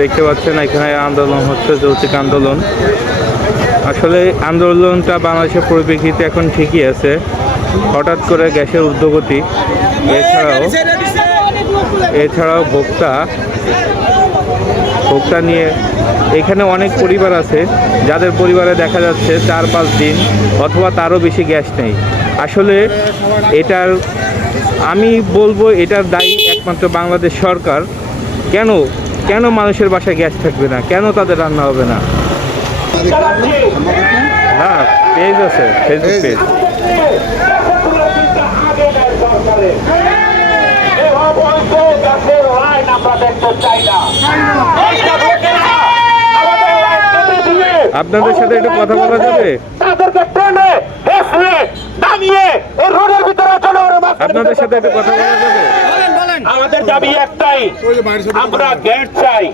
দেখতে পাচ্ছেন এখানে আন্দোলন হচ্ছে, যৌতুক আন্দোলন। আসলে আন্দোলনটা বাংলাদেশের পরিপ্রেক্ষিতে এখন ঠিকই আছে। হঠাৎ করে গ্যাসের ঊর্ধ্বগতি, এছাড়াও ভোক্তা নিয়ে এখানে অনেক পরিবার আছে যাদের পরিবারে দেখা যাচ্ছে 4-5 দিন অথবা তারও বেশি গ্যাস নেই। আসলে আমি বলবো এটার দায়ী একমাত্র বাংলাদেশ সরকার। কেন মানুষের বাসায় গ্যাস থাকবে না? কেন তাদের রান্না হবে না? হ্যাঁ, পেজ আছে, ফেসবুক পেজ। আপনাদের সাথে একটু কথা বলা যাবে? আপনাদের সাথে একটু কথা বলা যাবে? আমাদের দাবি একটাই, আমরা গ্যাস চাই।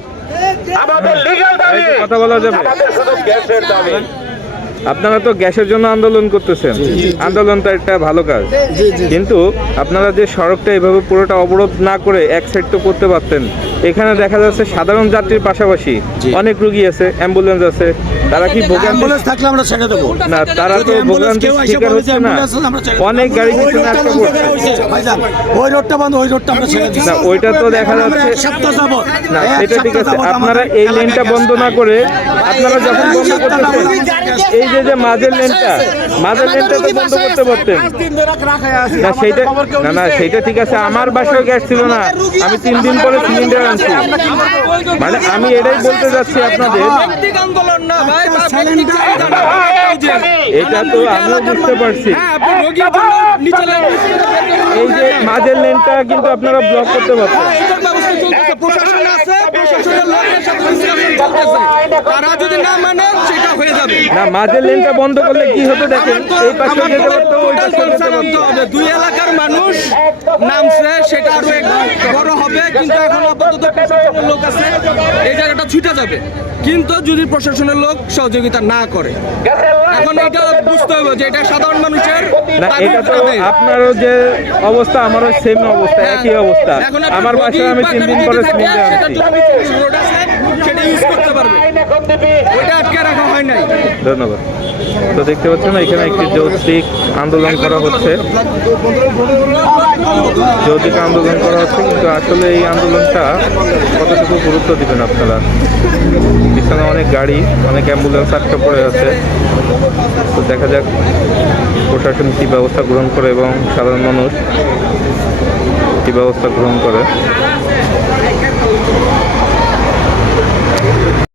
আমাদের লিগ্যাল দাবি কথা বলা যাবে? আমাদের শুধু গ্যাসের দাবি। আপনারা তো গ্যাসের জন্য আন্দোলন করতেছেন, আন্দোলনটা একটা ভালো কাজ, কিন্তু আপনারা যে সড়কটা এভাবে পুরোটা অবরোধ না করে এক সাইড তো করতে পারতেন। এখানে দেখা যাচ্ছে সাধারণ যাত্রীর পাশাপাশি অনেক রোগী আছে, অ্যাম্বুলেন্স আছে, তারা কি ভোগান্তি থাকলে আমরা ছেড়ে দেবো না? তারা তো ভোগান্তি শিকার হচ্ছে না? অনেক গাড়ি পিছনে আটকে পড়ছে। ওই রোডটা বন্ধ, ওই রোডটা আমরা ছেড়ে দিচ্ছি না, ওইটা তো দেখা যাচ্ছে না। এটা ঠিক আছে, আপনারা এই লেনটা বন্ধ না করে আপনারা যখন বন্ধ করতেছেন, এই যে মাঝের লেনটা তো বন্ধ করতে পারতেন না। সেইটা ঠিক আছে। আমার বাসায় গ্যাস ছিল না, আমি 3 দিন পরে সিলিন্ডার আনছি। মানে আমি এটাই বলতে যাচ্ছি আপনাদের, এটা তো আমিও বুঝতে পারছি। এই যে মাঝের লেনটা কিন্তু আপনারা ব্লক করতে পারছেন। না, মাঝের লেনটা বন্ধ করলে কি হতো দেখেন, এই পাশে যেতে পারতো, ওই পাশে যেতে পারতো। দুই এলাকার মানুষ নামছে, সেটা আরো বড় হবে, কিন্তু এখন আপাতত প্রশাসনের লোক আছে, এই জায়গাটা ছুটে যাবে। কিন্তু যদি প্রশাসনের লোক সহযোগিতা না করে, এখন এটা বুঝতে হবে যে এটা সাধারণ মানুষের না। এটা তো আপনারও যে অবস্থা, আমারও সেম অবস্থা, একই অবস্থা। আমার বাসায় আমি 3 দিন পরে সিলিন্ডার আনছি। সেটা ইউজ করতে পারবে, ওইটা আটকে রাখা হয় নাই। ধন্যবাদ। তো দেখতে পাচ্ছেন এখানে একটি যৌক্তিক আন্দোলন করা হচ্ছে, কিন্তু আসলে এই আন্দোলনটা কতটুকু গুরুত্ব দিবেন আপনারা? এখানে অনেক গাড়ি, অনেক অ্যাম্বুলেন্স আটকে পড়ে আছে। তো দেখা যাক প্রশাসন কী ব্যবস্থা গ্রহণ করে এবং সাধারণ মানুষ কী ব্যবস্থা গ্রহণ করে।